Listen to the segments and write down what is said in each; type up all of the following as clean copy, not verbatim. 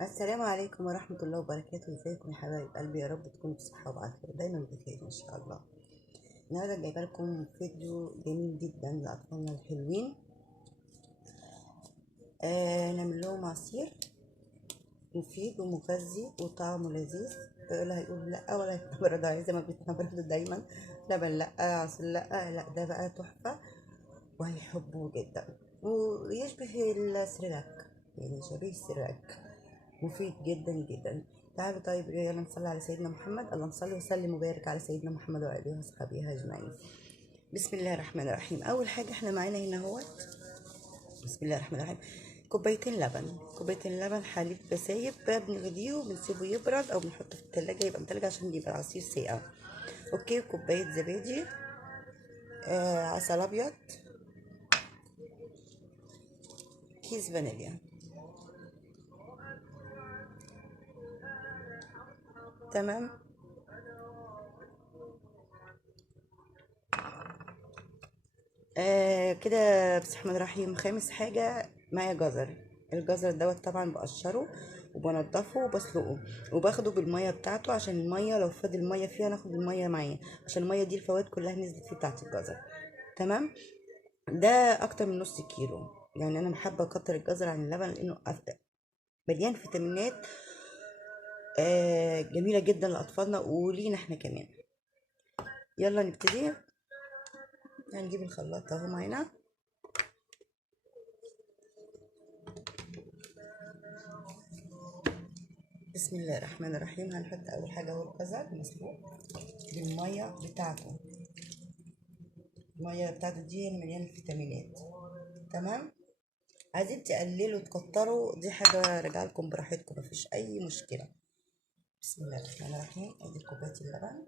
السلام عليكم ورحمة الله وبركاته. ازيكم يا حبايب قلبي؟ يا رب تكونوا بصحة وعافية دايما بخير ان شاء الله. النهارده جايبه لكم فيديو جميل جدا لأطفالنا الحلوين. نعمل لهم عصير مفيد ومغذي وطعمه لذيذ. ولا هيقول لا ولا هيتنبرد عليه زي ما بيتنبردوا دايما. لبن لا، عصير لا، لا ده بقى تحفة وهيحبوه جدا. ويشبه السريلاك، يعني شبيه السريلاك، مفيد جدا جدا. تعالوا طيب يلا نصلي على سيدنا محمد. اللهم صل وسلم وبارك على سيدنا محمد وعلى اله وصحبه اجمعين. بسم الله الرحمن الرحيم. اول حاجه احنا معانا هنا اهوت، بسم الله الرحمن الرحيم، كوبايتين لبن حليب بسايب، بنغليه وبنسيبه يبرد او بنحطه في التلاجة يبقى متلج عشان يبقى العصير ساقع. اوكي. كوبايه زبادي، عسل ابيض، كيس فانيليا. تمام. كده. بسم الله الرحمن الرحيم. خامس حاجة معايا جزر. الجزر دوت طبعا بقشره وبنضفه وبسلقه وباخده بالمية بتاعته، عشان المية لو فضل المية فيها ناخد المية معايا، عشان المية دي الفوائد كلها نزلت فيه بتاعت الجزر. تمام. ده اكتر من نص كيلو، يعني انا حابة اكتر الجزر عن اللبن لانه مليان فيتامينات جميلة جدا لأطفالنا ولينا احنا كمان. يلا نبتدي. هنجيب الخلاط اهو معانا. بسم الله الرحمن الرحيم. هنحط اول حاجه هو الجزر مسلوق بالميه بتاعته. الميه بتاعته دي مليانه فيتامينات. تمام. عايزين تقللوا تكتروا دي حاجه راجعه لكم براحتكم، مفيش اي مشكله. بسم الله الرحمن الرحيم. ادي كوبايه اللبن،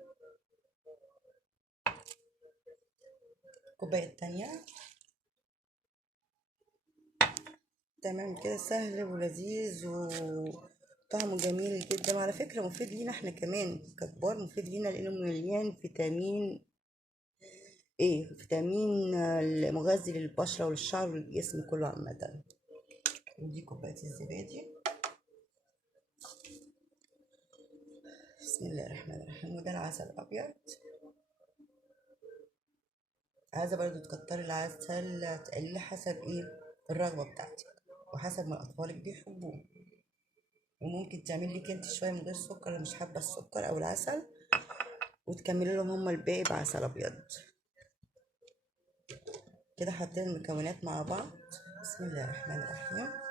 الكوبايه التانية. تمام كده، سهل ولذيذ وطعمه جميل جدا، وعلى فكره مفيد لينا احنا كمان ككبار، مفيد لينا لانه مليان فيتامين ايه، فيتامين مغذي للبشرة وللشعر وللجسم كله عامة. ودي كوباية الزبادي. بسم الله الرحمن الرحيم. وده العسل الأبيض. عايزة برضو تكتري العسل تقلي حسب ايه الرغبة بتاعتك وحسب ما أطفالك بيحبوه. وممكن تعملي لك انت شوية من غير سكر لو مش حابة السكر أو العسل، وتكملي لهم هما الباقي بعسل أبيض. كده حطينا المكونات مع بعض. بسم الله الرحمن الرحيم.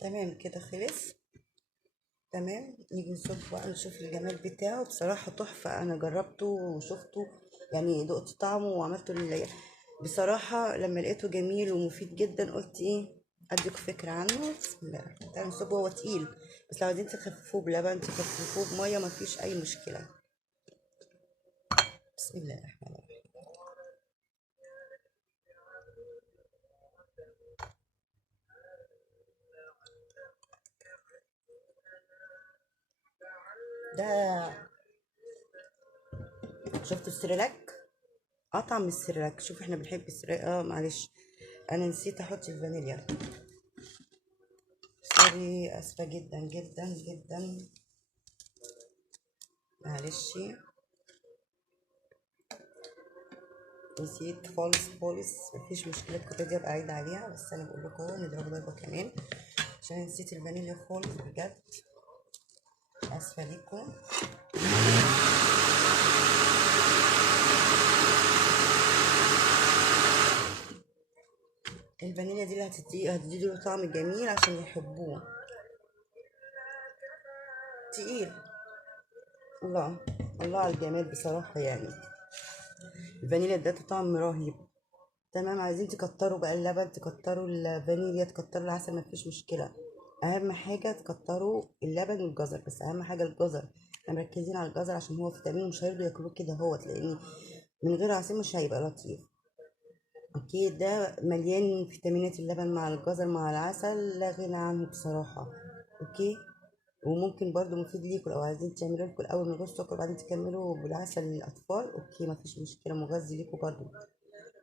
تمام كده خلص. تمام. نيجي نصب بقى نشوف الجمال بتاعه. بصراحة تحفة، أنا جربته وشفته، يعني دقت طعمه وعملته بصراحة لما لقيته جميل ومفيد جدا قلت ايه أديكوا فكرة عنه. بسم الله الرحمن الرحيم. تعالوا نصبه، هو تقيل بس لو عايزين تخففوه بلبن تخففوه بمية مفيش أي مشكلة. بسم الله الرحمن الرحيم. ده شفتوا السريلاك؟ أطعم من السريلاك. شوف احنا بنحب السريلاك. معلش أنا نسيت أحط الفانيليا. سوري، اسفه جدا جدا جدا، معلش نسيت خالص خالص. مفيش مشكله، الكوبايه دي ابقى عايده عليها، بس انا بقول لكم اهو نضرب ضربه كمان عشان نسيت الفانيليا خالص بجد. اسفه ليكم. الفانيليا دي اللي هتدي له طعم جميل عشان يحبوه. تقيل. الله، الله على الجمال بصراحه يعني. الفانيليا ادته طعم رهيب. تمام. عايزين تكتروا بقى اللبن، تكتروا الفانيليا، تكتروا العسل، مفيش مشكله. اهم حاجه تكتروا اللبن والجزر، بس اهم حاجه الجزر، احنا مركزين على الجزر عشان هو فيتامين ومش هيرضوا ياكلوه كده هوت، لان من غير عصير مش هيبقى لطيف. اوكي، ده مليان فيتامينات، اللبن مع الجزر مع العسل لا غنى عنه بصراحه. اوكي، وممكن برضو مفيد ليكوا لو عايزين تعملوا لكم الاول من غير سكر وبعدين تكملوا بالعسل للاطفال، اوكي مفيش مشكله، مغذي ليكوا برضو.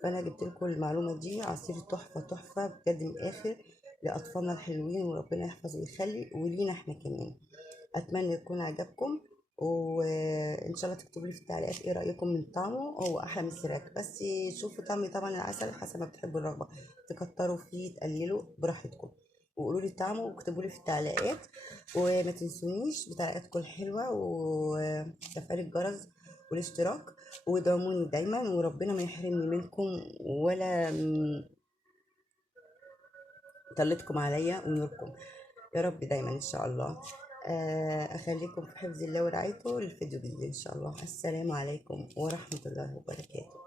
فانا جبت لكم المعلومه دي، عصير تحفه تحفه بجد من الاخر لاطفالنا الحلوين، وربنا يحفظ ويخلي ولينا احنا كمان. اتمنى يكون عجبكم، وان شاء الله تكتبوا لي في التعليقات ايه رايكم من طعمه، هو احلى من السراك، بس شوفوا طعم طبعا العسل حسب ما بتحبوا الرغبه، تكتروا فيه تقللوا براحتكم، وقولوا لي طعمه واكتبوا لي في التعليقات. وما تنسونيش بتعليقاتكم الحلوه وتفعيل الجرس والاشتراك، ودعموني دايما، وربنا ما يحرمني منكم ولا طلتكم عليا ونوركم، يا رب دايما ان شاء الله. اخليكم في حفظ الله ورعايته، الفيديو بالليل ان شاء الله. السلام عليكم ورحمة الله وبركاته.